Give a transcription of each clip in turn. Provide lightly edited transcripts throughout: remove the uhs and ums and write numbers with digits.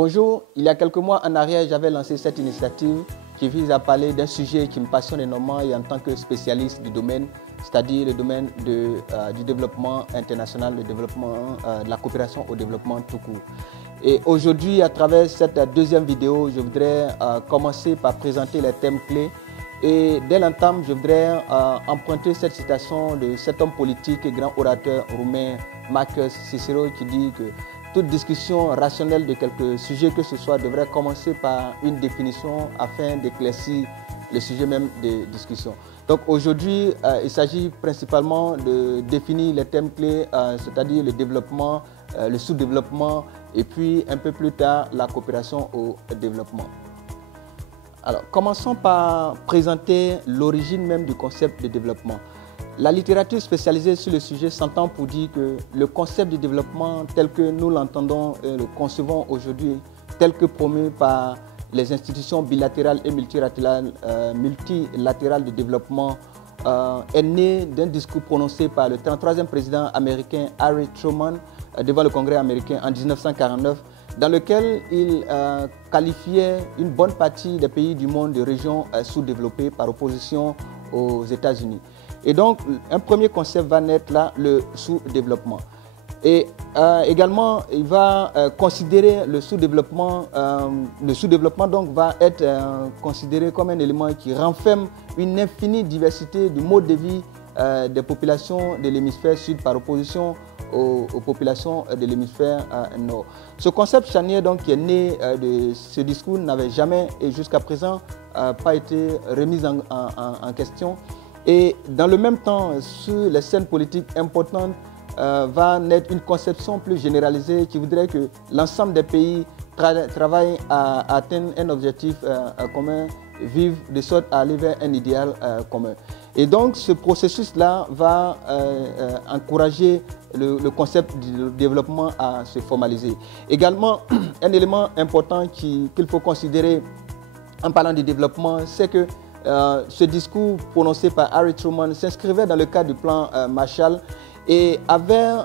Bonjour, il y a quelques mois en arrière, j'avais lancé cette initiative qui vise à parler d'un sujet qui me passionne énormément et en tant que spécialiste du domaine, c'est-à-dire le domaine du développement international, le développement, de la coopération au développement tout court. Et aujourd'hui, à travers cette deuxième vidéo, je voudrais commencer par présenter les thèmes clés. Et dès l'entame, je voudrais emprunter cette citation de cet homme politique et grand orateur roumain, Marcus Cicero, qui dit que toute discussion rationnelle de quelque sujet que ce soit devrait commencer par une définition afin d'éclaircir le sujet même de discussion. Donc aujourd'hui, il s'agit principalement de définir les thèmes clés, c'est-à-dire le développement, le sous-développement et puis un peu plus tard la coopération au développement. Alors, commençons par présenter l'origine même du concept de développement. La littérature spécialisée sur le sujet s'entend pour dire que le concept de développement tel que nous l'entendons et le concevons aujourd'hui, tel que promu par les institutions bilatérales et multilatérales de développement, est né d'un discours prononcé par le 33e président américain Harry Truman devant le Congrès américain en 1949, dans lequel il qualifiait une bonne partie des pays du monde de régions sous-développées par opposition aux États-Unis. Et donc, un premier concept va naître là, le sous-développement. Et également, il va considérer le sous-développement. Le sous-développement donc va être considéré comme un élément qui renferme une infinie diversité du mode de vie des populations de l'hémisphère sud par opposition aux populations de l'hémisphère nord. Ce concept charnière donc, qui est né de ce discours n'avait jamais et jusqu'à présent pas été remis en question. Et dans le même temps, sur les scènes politiques importantes, va naître une conception plus généralisée qui voudrait que l'ensemble des pays travaillent à atteindre un objectif commun, vivent de sorte à aller vers un idéal commun. Et donc ce processus-là va encourager le concept du développement à se formaliser. Également, un élément important qu'il faut considérer en parlant du développement, c'est que ce discours prononcé par Harry Truman s'inscrivait dans le cadre du plan Marshall et avait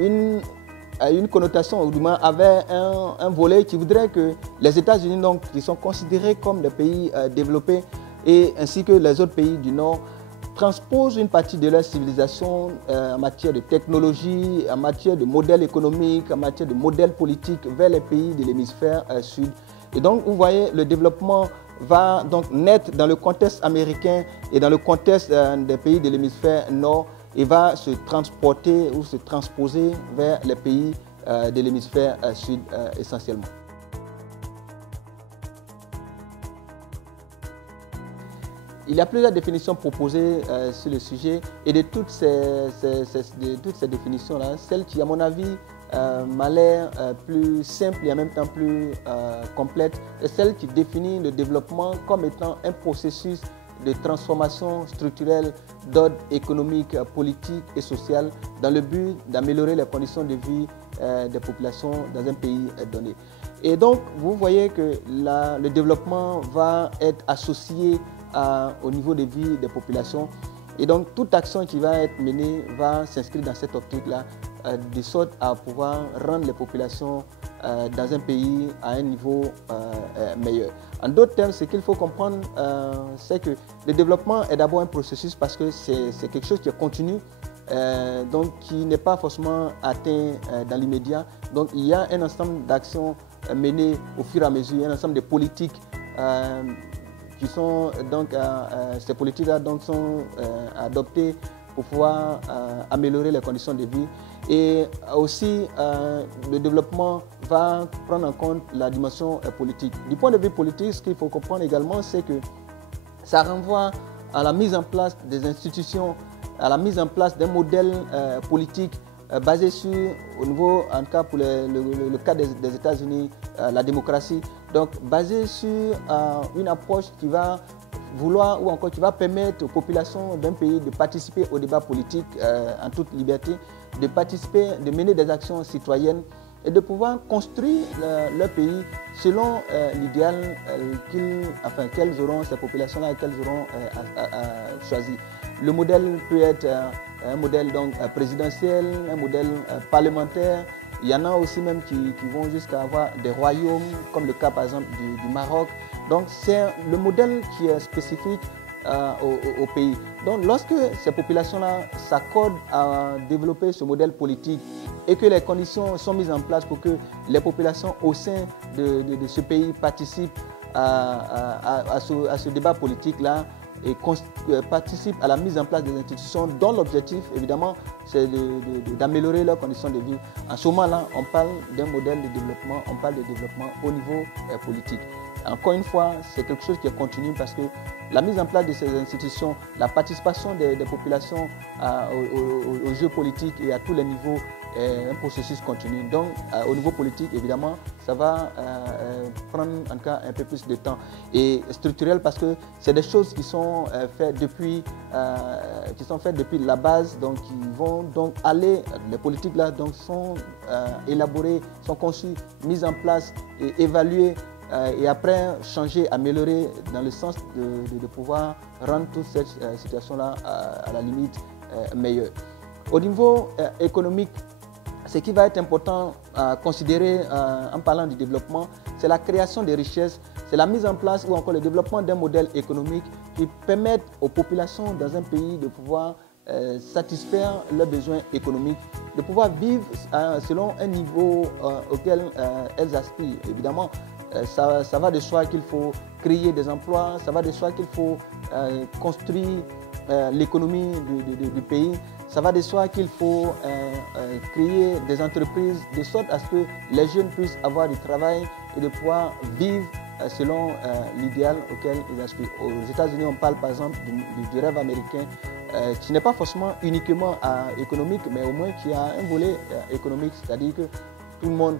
une connotation, ou du moins avait un volet qui voudrait que les États-Unis, donc, qui sont considérés comme des pays développés, et ainsi que les autres pays du Nord, transposent une partie de leur civilisation en matière de technologie, en matière de modèle économique, en matière de modèle politique vers les pays de l'hémisphère sud. Et donc, vous voyez, le développement va donc naître dans le contexte américain et dans le contexte des pays de l'hémisphère nord et va se transporter ou se transposer vers les pays de l'hémisphère sud essentiellement. Il y a plusieurs définitions proposées sur le sujet et de toutes ces définitions-là, celle qui, à mon avis, m'a l'air plus simple et en même temps plus complète, est celle qui définit le développement comme étant un processus de transformation structurelle d'ordre économique, politique et social dans le but d'améliorer les conditions de vie des populations dans un pays donné. Et donc, vous voyez que le développement va être associé au niveau de vie des populations. Et donc, toute action qui va être menée va s'inscrire dans cette optique-là, de sorte à pouvoir rendre les populations dans un pays à un niveau meilleur. En d'autres termes, ce qu'il faut comprendre, c'est que le développement est d'abord un processus parce que c'est quelque chose qui est continu, donc qui n'est pas forcément atteint dans l'immédiat. Donc, il y a un ensemble d'actions menées au fur et à mesure, un ensemble de politiques qui sont donc, ces politiques-là sont adoptées pour pouvoir améliorer les conditions de vie. Et aussi, le développement va prendre en compte la dimension politique. Du point de vue politique, ce qu'il faut comprendre également, c'est que ça renvoie à la mise en place des institutions, à la mise en place d'un modèle politique basé sur, au niveau, en tout cas pour le cas des États-Unis, la démocratie, donc basé sur une approche qui va vouloir ou encore qui va permettre aux populations d'un pays de participer au débat politique en toute liberté, de participer, de mener des actions citoyennes et de pouvoir construire leur pays selon l'idéal qu'elles auront, ces populations-là, qu'elles auront choisi. Le modèle peut être un modèle donc, présidentiel, un modèle parlementaire, Il y en a aussi même qui vont jusqu'à avoir des royaumes, comme le cas par exemple du Maroc. Donc c'est le modèle qui est spécifique au pays. Donc lorsque ces populations-là s'accordent à développer ce modèle politique et que les conditions sont mises en place pour que les populations au sein de ce pays participent à ce débat politique-là et participent à la mise en place des institutions dont l'objectif, évidemment, c'est d'améliorer leurs conditions de vie. En ce moment-là, on parle d'un modèle de développement, on parle de développement au niveau politique. Encore une fois, c'est quelque chose qui est continu parce que la mise en place de ces institutions, la participation des populations aux jeux politiques et à tous les niveaux est un processus continu. Donc, au niveau politique, évidemment, ça va prendre en tout cas un peu plus de temps. Et structurel parce que c'est des choses qui sont faites depuis la base, donc qui vont donc aller, les politiques là donc sont élaborées, sont conçues, mises en place et évaluées. Et après changer, améliorer dans le sens de pouvoir rendre toute cette situation-là à la limite meilleure. Au niveau économique, ce qui va être important à considérer en parlant du développement, c'est la création des richesses, c'est la mise en place ou encore le développement d'un modèle économique qui permette aux populations dans un pays de pouvoir satisfaire leurs besoins économiques, de pouvoir vivre selon un niveau auquel elles aspirent. Évidemment, ça va de soi qu'il faut créer des emplois, ça va de soi qu'il faut construire l'économie du pays, ça va de soi qu'il faut créer des entreprises de sorte à ce que les jeunes puissent avoir du travail et de pouvoir vivre selon l'idéal auquel ils aspirent. Aux États-Unis, on parle par exemple du rêve américain qui n'est pas forcément uniquement économique, mais au moins qui a un volet économique, c'est-à-dire que tout le monde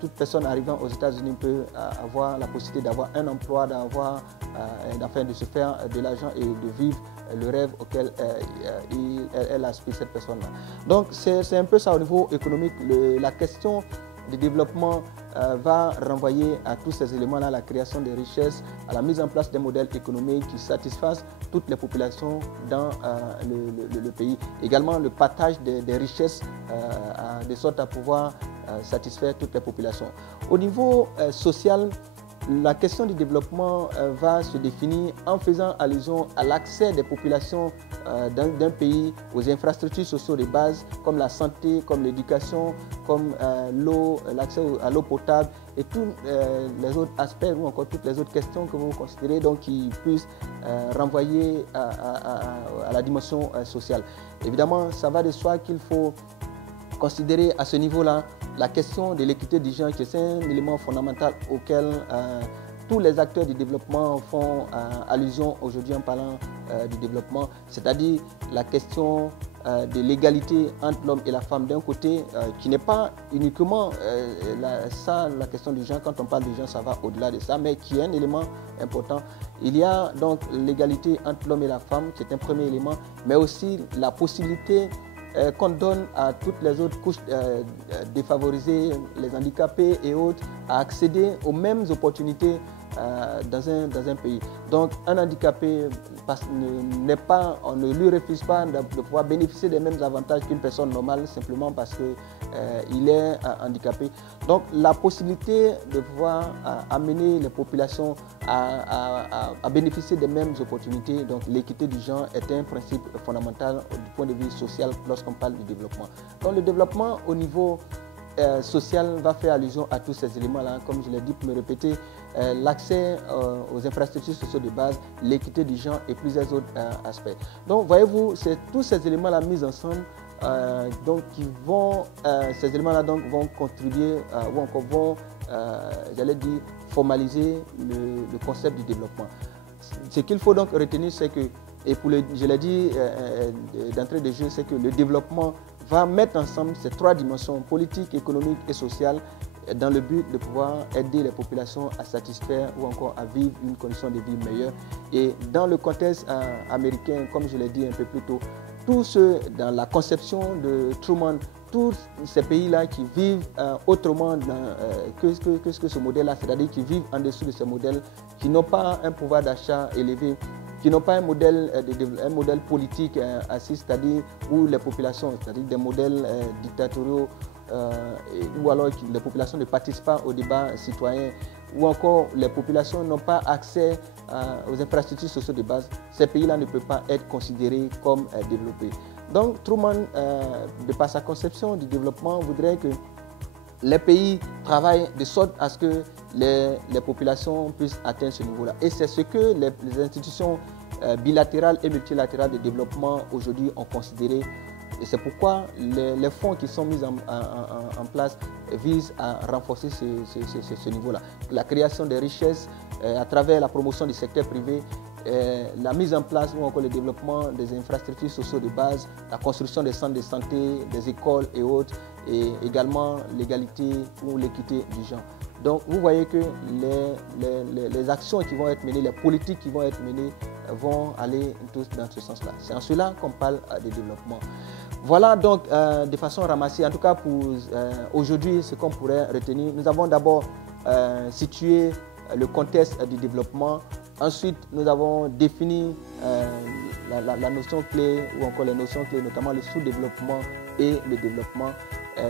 toute personne arrivant aux États-Unis peut avoir la possibilité d'avoir un emploi, de se faire de l'argent et de vivre le rêve auquel elle aspire, cette personne-là. Donc c'est un peu ça au niveau économique. La question du développement va renvoyer à tous ces éléments-là, la création des richesses, à la mise en place des modèles économiques qui satisfassent toutes les populations dans le pays. Également le partage des richesses de sorte à pouvoir satisfaire toutes les populations. Au niveau social, la question du développement va se définir en faisant allusion à l'accès des populations d'un pays aux infrastructures sociales de base comme la santé, comme l'éducation, comme l'eau, l'accès à l'eau potable et tous les autres aspects ou encore toutes les autres questions que vous considérez donc qui puissent renvoyer à la dimension sociale. Évidemment, ça va de soi qu'il faut considérer à ce niveau-là la question de l'équité du genre, qui est un élément fondamental auquel tous les acteurs du développement font allusion aujourd'hui en parlant du développement, c'est-à-dire la question de l'égalité entre l'homme et la femme d'un côté, qui n'est pas uniquement la question du genre. Quand on parle du genre, ça va au-delà de ça, mais qui est un élément important. Il y a donc l'égalité entre l'homme et la femme, qui est un premier élément, mais aussi la possibilité qu'on donne à toutes les autres couches défavorisées, les handicapés et autres, à accéder aux mêmes opportunités dans un pays. Donc un handicapé on ne lui refuse pas de pouvoir bénéficier des mêmes avantages qu'une personne normale simplement parce qu'il est handicapé. Donc la possibilité de pouvoir amener les populations à bénéficier des mêmes opportunités, donc l'équité du genre est un principe fondamental du point de vue social lorsqu'on parle du développement. Donc le développement au niveau social va faire allusion à tous ces éléments-là, comme je l'ai dit pour me répéter, l'accès aux infrastructures sociales de base, l'équité du genre et plusieurs autres aspects. Donc voyez-vous, c'est tous ces éléments-là mis ensemble ces éléments-là vont contribuer ou encore vont, j'allais dire, formaliser le concept du développement. Ce qu'il faut donc retenir, c'est que, et je l'ai dit d'entrée de jeu, c'est que le développement va mettre ensemble ces trois dimensions, politique, économique et sociale, dans le but de pouvoir aider les populations à satisfaire ou encore à vivre une condition de vie meilleure. Et dans le contexte américain, comme je l'ai dit un peu plus tôt, tous ceux dans la conception de Truman, tous ces pays-là qui vivent autrement que ce modèle-là, c'est-à-dire qui vivent en dessous de ce modèle, qui n'ont pas un pouvoir d'achat élevé, qui n'ont pas un modèle politique assis, c'est-à-dire où les populations, c'est-à-dire des modèles dictatoriaux ou alors les populations ne participent pas au débat citoyen, ou encore les populations n'ont pas accès aux infrastructures sociales de base, ces pays-là ne peuvent pas être considérés comme développés. Donc Truman, de par sa conception du développement, voudrait que les pays travaillent de sorte à ce que les populations puissent atteindre ce niveau-là. Et c'est ce que les institutions bilatérales et multilatérales de développement aujourd'hui ont considéré. Et c'est pourquoi les fonds qui sont mis en place visent à renforcer ce niveau-là. La création des richesses à travers la promotion du secteur privé, la mise en place ou encore le développement des infrastructures sociales de base, la construction des centres de santé, des écoles et autres, et également l'égalité ou l'équité du genre. Donc vous voyez que les actions qui vont être menées, les politiques qui vont être menées vont aller tous dans ce sens-là. C'est en cela qu'on parle de développement. Voilà donc de façon ramassée, en tout cas pour aujourd'hui, ce qu'on pourrait retenir. Nous avons d'abord situé le contexte du développement. Ensuite, nous avons défini la notion clé ou encore les notions clés, notamment le sous-développement et le développement.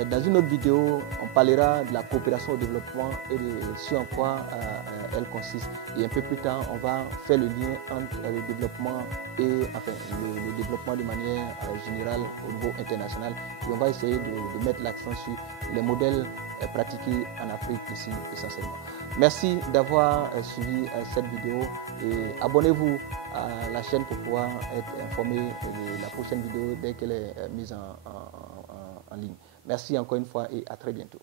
Dans une autre vidéo, on parlera de la coopération au développement et de ce en quoi elle consiste. Et un peu plus tard, on va faire le lien entre le développement et enfin, le développement de manière générale au niveau international. Et on va essayer de mettre l'accent sur les modèles pratiqués en Afrique ici essentiellement. Merci d'avoir suivi cette vidéo et abonnez-vous à la chaîne pour pouvoir être informé de la prochaine vidéo dès qu'elle est mise en ligne. Merci encore une fois et à très bientôt.